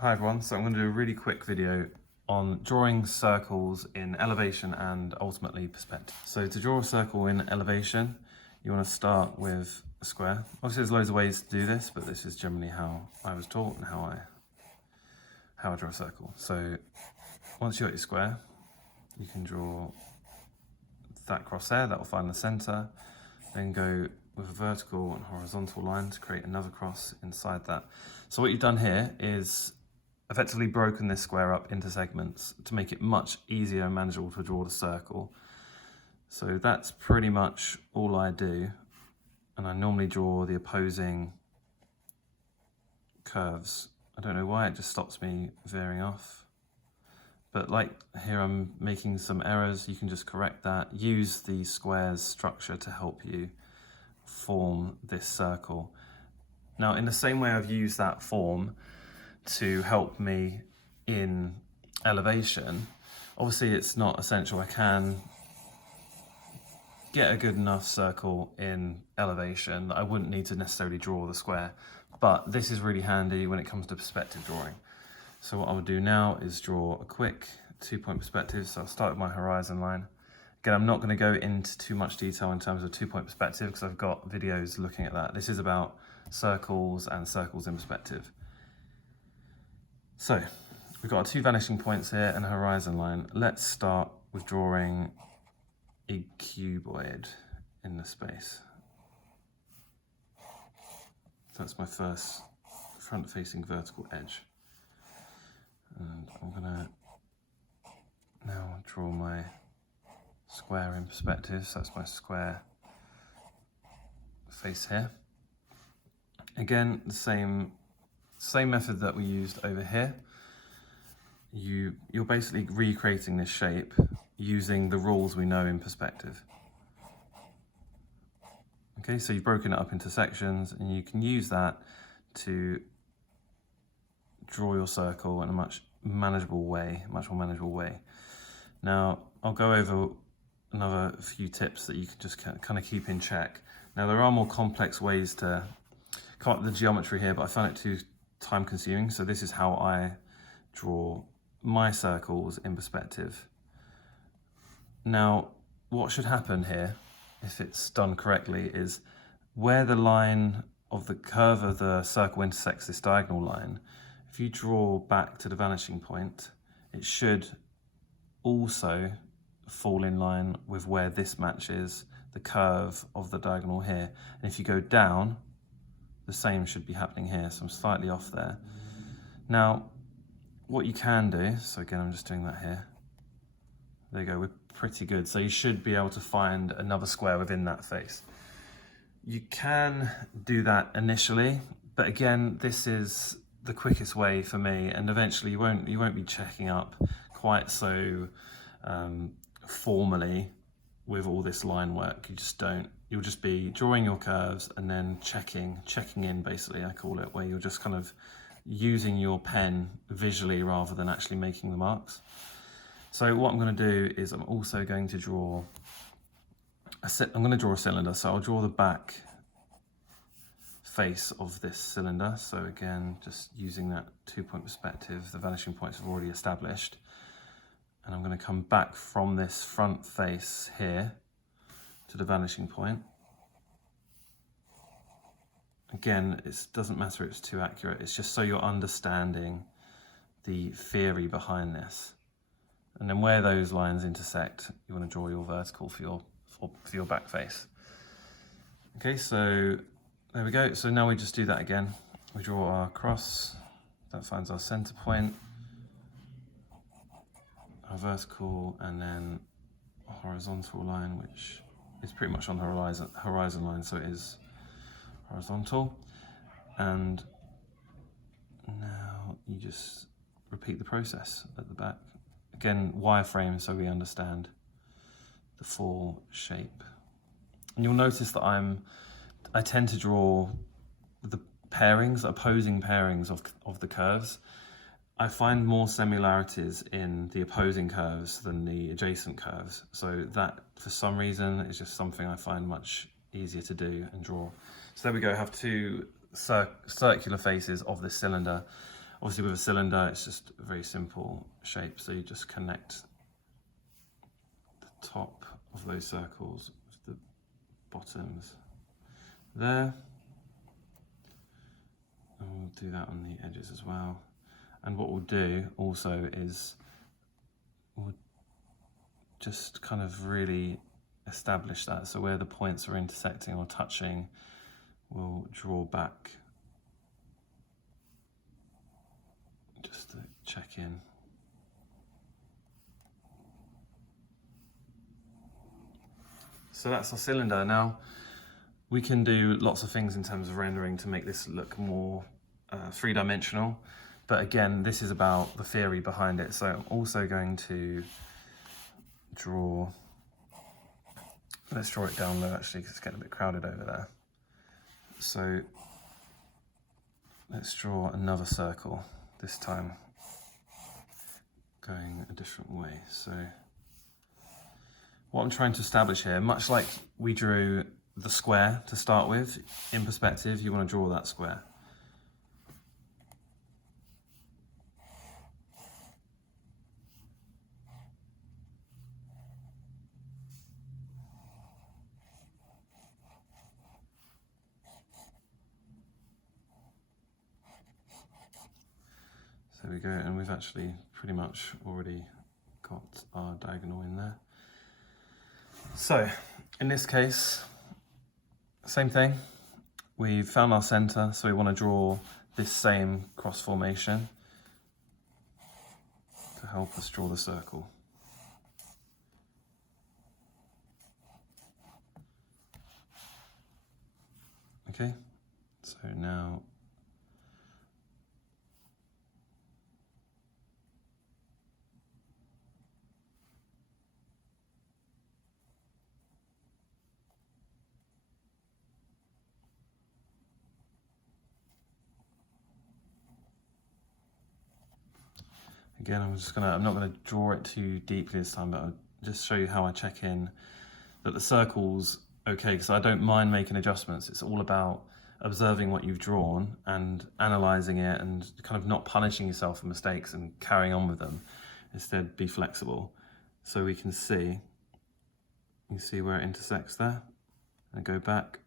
Hi everyone, so I'm going to do a really quick video on drawing circles in elevation and ultimately perspective. So to draw a circle in elevation, you want to start with a square. Obviously there's loads of ways to do this, but this is generally how I was taught and how I draw a circle. So once you've got your square, you can draw that cross there, that will find the center, then go with a vertical and horizontal line to create another cross inside that. So what you've done here is effectively broken this square up into segments to make it much easier and manageable to draw the circle. So that's pretty much all I do, and I normally draw the opposing curves. I don't know why it just stops me veering off, but like here I'm making some errors. You can just correct that. Use the square's structure to help you form this circle. Now in the same way I've used that form to help me in elevation, obviously it's not essential. I can get a good enough circle in elevation that I wouldn't need to necessarily draw the square, but this is really handy when it comes to perspective drawing. So what I'll do now is draw a quick 2-point perspective. So I'll start with my horizon line. Again, I'm not going to go into too much detail in terms of 2-point perspective because I've got videos looking at that. This is about circles and circles in perspective. So we've got our 2 vanishing points here and a horizon line. Let's start with drawing a cuboid in the space. So that's my first front-facing vertical edge. And I'm gonna now draw my square in perspective. So that's my square face here. Again, the same method that we used over here. You're basically recreating this shape using the rules we know in perspective. Okay, so you've broken it up into sections and you can use that to draw your circle in a much more manageable way. Now, I'll go over another few tips that you can just kind of keep in check. Now, there are more complex ways to come up with the geometry here, but I found it too time consuming. So this is how I draw my circles in perspective. Now, what should happen here, if it's done correctly, is where the line of the curve of the circle intersects this diagonal line, if you draw back to the vanishing point, it should also fall in line with where this matches the curve of the diagonal here. And if you go down, the same should be happening here, so I'm slightly off there. Now, what you can do, so again, I'm just doing that here. There you go, we're pretty good. So you should be able to find another square within that face. You can do that initially, but again, this is the quickest way for me, and eventually you won't be checking up quite so formally with all this line work. You just don't. You'll just be drawing your curves and then checking in, basically, I call it, where you're just kind of using your pen visually rather than actually making the marks. So what I'm going to do is I'm also going to draw a cylinder. So I'll draw the back face of this cylinder. So again, just using that 2-point perspective, the vanishing points have already established. And I'm going to come back from this front face here to the vanishing point. Again, it doesn't matter if it's too accurate, it's just so you're understanding the theory behind this. And then where those lines intersect, you want to draw your vertical for your back face. Okay, so there we go. So now we just do that again. We draw our cross, that finds our center point, our vertical, and then a horizontal line, which is pretty much on the horizon line, so it is horizontal. And now you just repeat the process at the back. Again, wireframe, so we understand the full shape. And you'll notice that I tend to draw the opposing pairings of the curves. I find more similarities in the opposing curves than the adjacent curves. So that, for some reason, is just something I find much easier to do and draw. So there we go, I have 2 circular faces of this cylinder. Obviously with a cylinder, it's just a very simple shape. So you just connect the top of those circles with the bottoms there. And we'll do that on the edges as well. And what we'll do also is we'll just kind of really establish that. So where the points are intersecting or touching, we'll draw back just to check in. So that's our cylinder. Now we can do lots of things in terms of rendering to make this look more three-dimensional, but again, this is about the theory behind it. So I'm also going to draw, let's draw it down low actually, because it's getting a bit crowded over there. So let's draw another circle, this time going a different way. So what I'm trying to establish here, much like we drew the square to start with, in perspective, you want to draw that square. So there we go, and we've actually pretty much already got our diagonal in there. So in this case, same thing. We've found our center, so we want to draw this same cross formation to help us draw the circle. Okay, so now again, I'm not gonna draw it too deeply this time, but I'll just show you how I check in that the circle's okay, because I don't mind making adjustments. It's all about observing what you've drawn and analyzing it and kind of not punishing yourself for mistakes and carrying on with them. Instead, be flexible. So we can see, you see where it intersects there, and go back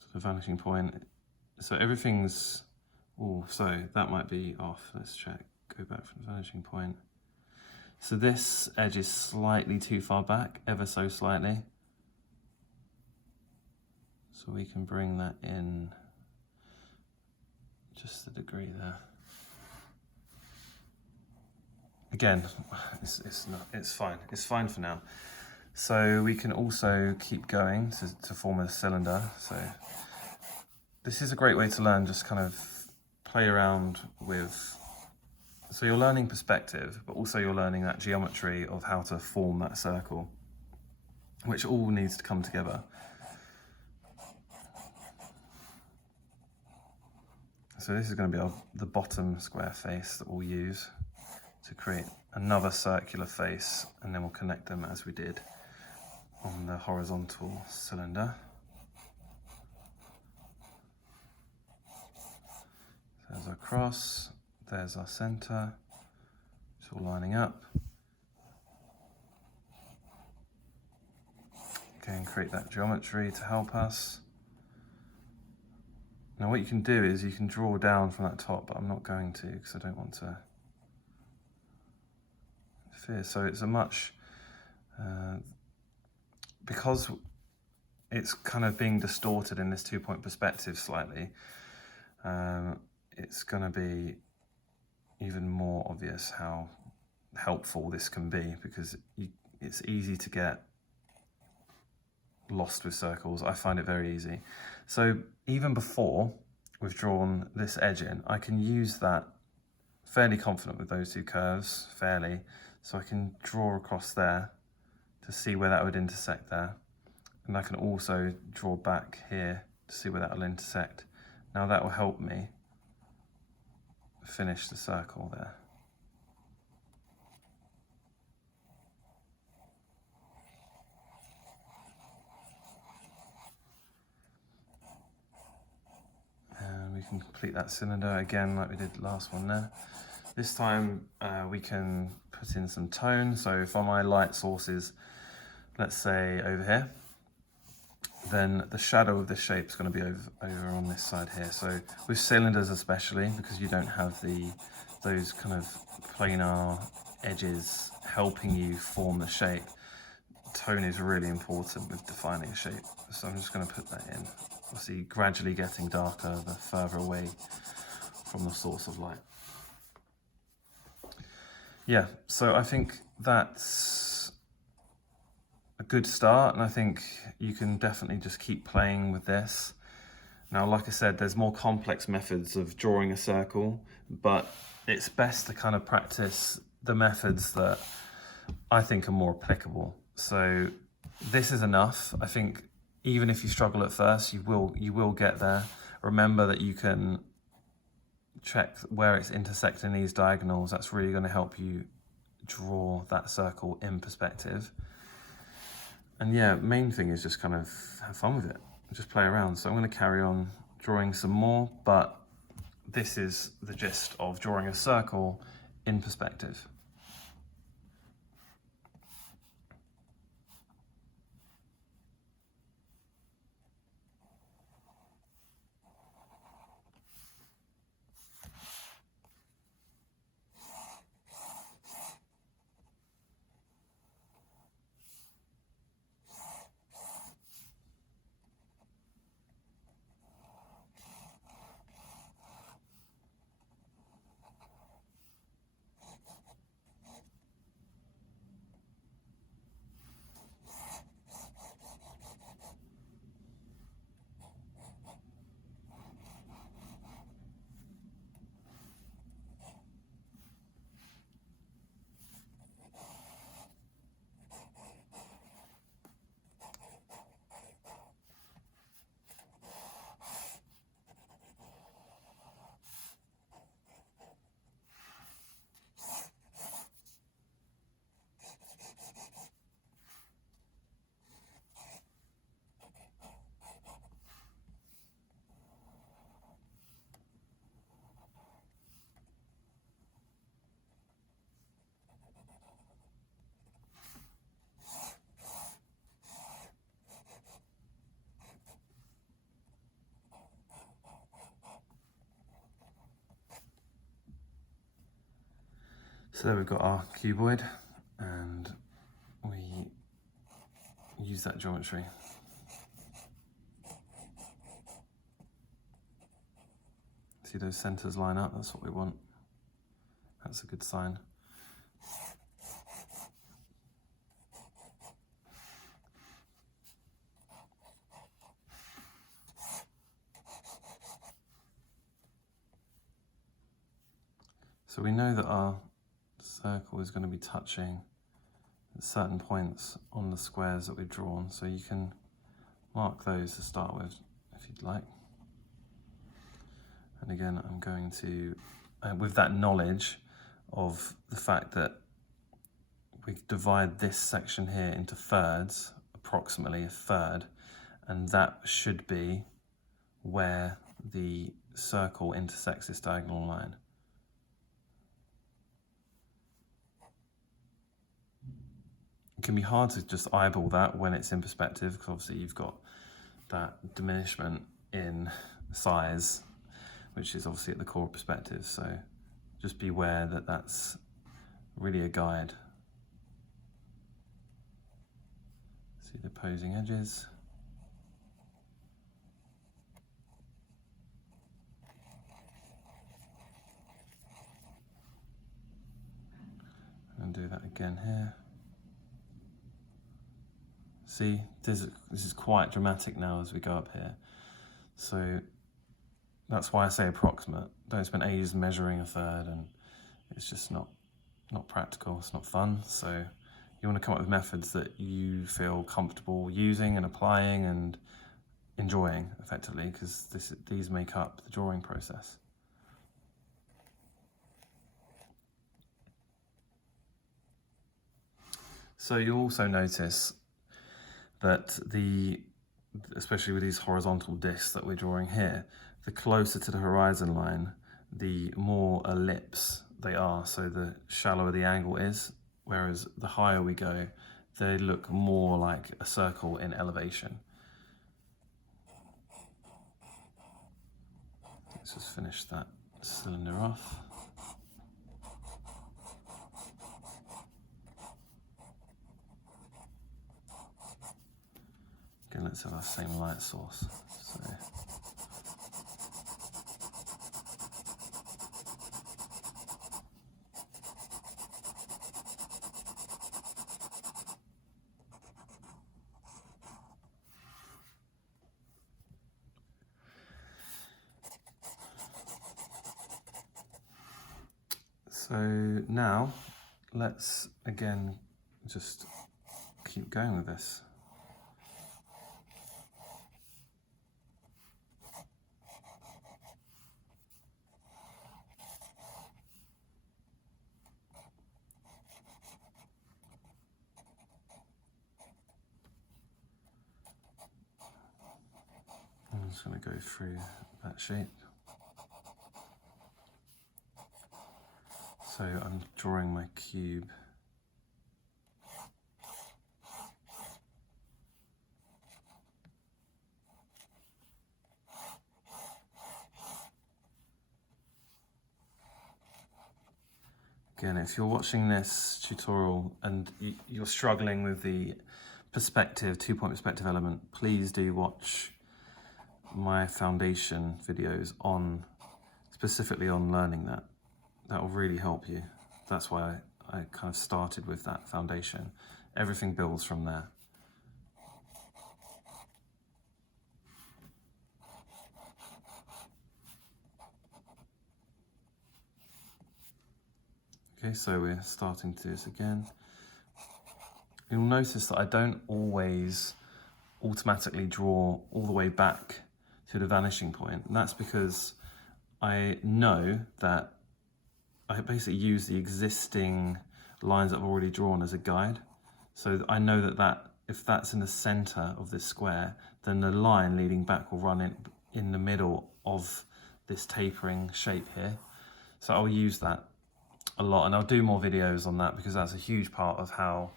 to the vanishing point. So everything's, oh, so that might be off. Let's check. Go back from the vanishing point. So this edge is slightly too far back, ever so slightly. So we can bring that in just a degree there. Again, it's fine. It's fine for now. So we can also keep going to form a cylinder. So this is a great way to learn, just kind of play around with. So you're learning perspective, but also you're learning that geometry of how to form that circle, which all needs to come together. So this is going to be the bottom square face that we'll use to create another circular face, and then we'll connect them as we did on the horizontal cylinder. There's our cross, there's our center, it's all lining up. Okay, and create that geometry to help us. Now what you can do is you can draw down from that top, but I'm not going to because I don't want to interfere. So it's a much, because it's kind of being distorted in this 2-point perspective slightly, it's going to be even more obvious how helpful this can be, because it's easy to get lost with circles. I find it very easy. So even before we've drawn this edge in, I can use that, fairly confident with those two curves, so I can draw across there to see where that would intersect there. And I can also draw back here to see where that will intersect. Now that will help me finish the circle there. And we can complete that cylinder again like we did the last one there. This time we can put in some tone. So for my light sources, let's say over here, then the shadow of this shape is going to be over on this side here. So with cylinders especially, because you don't have those kind of planar edges helping you form the shape, tone is really important with defining a shape. So I'm just going to put that in. Obviously gradually getting darker the further away from the source of light. Yeah, so I think that's a good start, and I think you can definitely just keep playing with this. Now, like I said, there's more complex methods of drawing a circle, but it's best to kind of practice the methods that I think are more applicable. So this is enough. I think even if you struggle at first, you will get there. Remember that you can check where it's intersecting these diagonals. That's really going to help you draw that circle in perspective. And yeah, main thing is just kind of have fun with it, just play around. So I'm going to carry on drawing some more, but this is the gist of drawing a circle in perspective. So there we've got our cuboid, and we use that geometry. See those centers line up? That's what we want. That's a good sign. So we know that our circle is going to be touching at certain points on the squares that we've drawn, so you can mark those to start with if you'd like. And again, I'm going to, with that knowledge of the fact that we divide this section here into thirds, approximately a third, and that should be where the circle intersects this diagonal line. It can be hard to just eyeball that when it's in perspective, because obviously you've got that diminishment in size, which is obviously at the core of perspective. So just beware that that's really a guide. See the opposing edges. And do that again here. See, this is quite dramatic now as we go up here. So that's why I say approximate. Don't spend ages measuring a third, and it's just not practical, it's not fun. So you want to come up with methods that you feel comfortable using and applying and enjoying effectively, because these make up the drawing process. So you'll also notice that especially with these horizontal discs that we're drawing here, the closer to the horizon line, the more ellipse they are, so the shallower the angle is, whereas the higher we go, they look more like a circle in elevation. Let's just finish that cylinder off. Again, let's have our same light source. So now let's again just keep going with this. I'm just going to go through that shape. So I'm drawing my cube. Again, if you're watching this tutorial and you're struggling with the perspective, 2-point perspective element, please do watch my foundation videos on, specifically on learning that. That will really help you. That's why I kind of started with that foundation. Everything builds from there. Okay, so we're starting to do this again. You'll notice that I don't always automatically draw all the way back to the vanishing point. And that's because I know that I basically use the existing lines that I've already drawn as a guide. So I know that if that's in the center of this square, then the line leading back will run in the middle of this tapering shape here. So I'll use that a lot, and I'll do more videos on that because that's a huge part of how,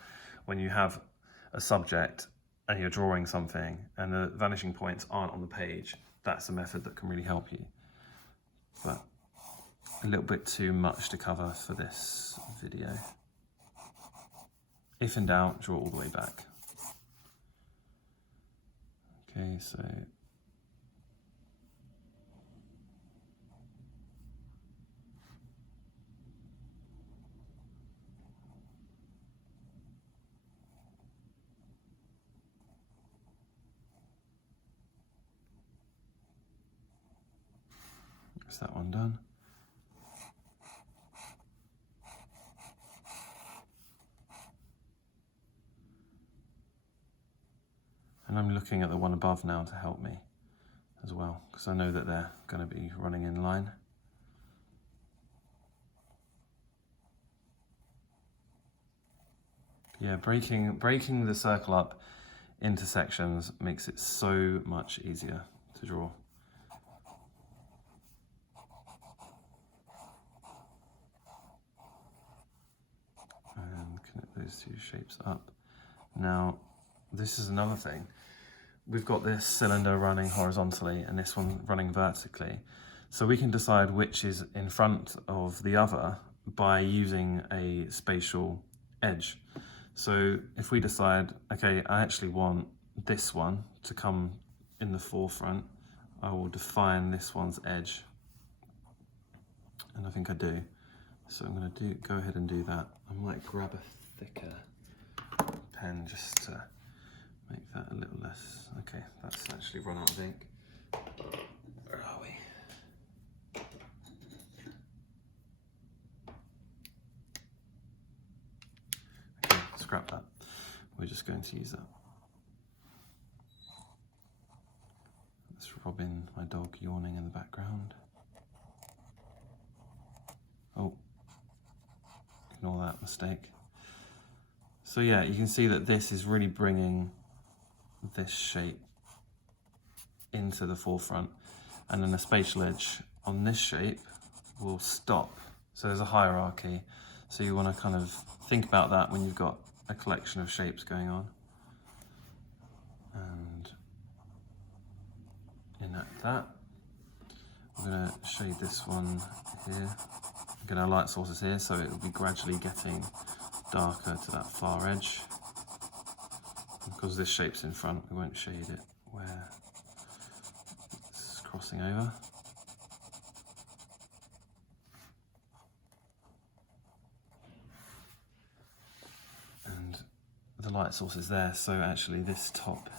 when you have a subject and you're drawing something and the vanishing points aren't on the page, that's a method that can really help you. But a little bit too much to cover for this video. If in doubt, draw all the way back. Okay, so that's that one done. And I'm looking at the one above now to help me as well, because I know that they're going to be running in line. Yeah, breaking the circle up into sections makes it so much easier to draw. And connect those two shapes up. Now, this is another thing. We've got this cylinder running horizontally and this one running vertically. So we can decide which is in front of the other by using a spatial edge. So if we decide, okay, I actually want this one to come in the forefront, I will define this one's edge. And I think I do. So I'm going to go ahead and do that. I might grab a thicker pen just to make that a little less. Okay, that's actually run out of ink. Where are we? Okay, scrap that. We're just going to use that. That's Robin, my dog, yawning in the background. Oh, ignore that mistake. So yeah, you can see that this is really bringing this shape into the forefront. and then a spatial edge on this shape will stop. So there's a hierarchy. So you want to kind of think about that when you've got a collection of shapes going on. And enact that. I'm going to shade this one here. Get our light sources here, so it will be gradually getting darker to that far edge. Because this shape's in front, we won't shade it where it's crossing over. And the light source is there, so actually this top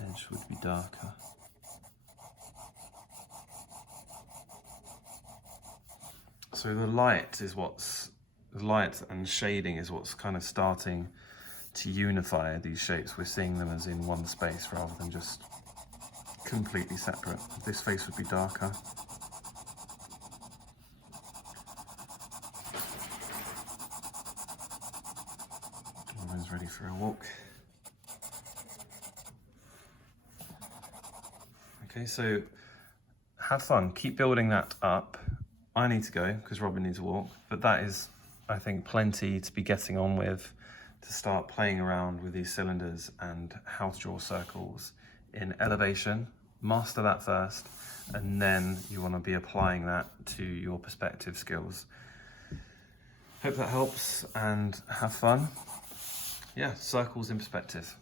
edge would be darker. So the light and shading is what's kind of starting to unify these shapes. We're seeing them as in one space rather than just completely separate. This face would be darker. Everyone's ready for a walk. Okay, so have fun, keep building that up. I need to go because Robin needs a walk, but that is, I think, plenty to be getting on with to start playing around with these cylinders and how to draw circles in elevation. Master that first, and then you want to be applying that to your perspective skills. Hope that helps and have fun. Yeah, circles in perspective.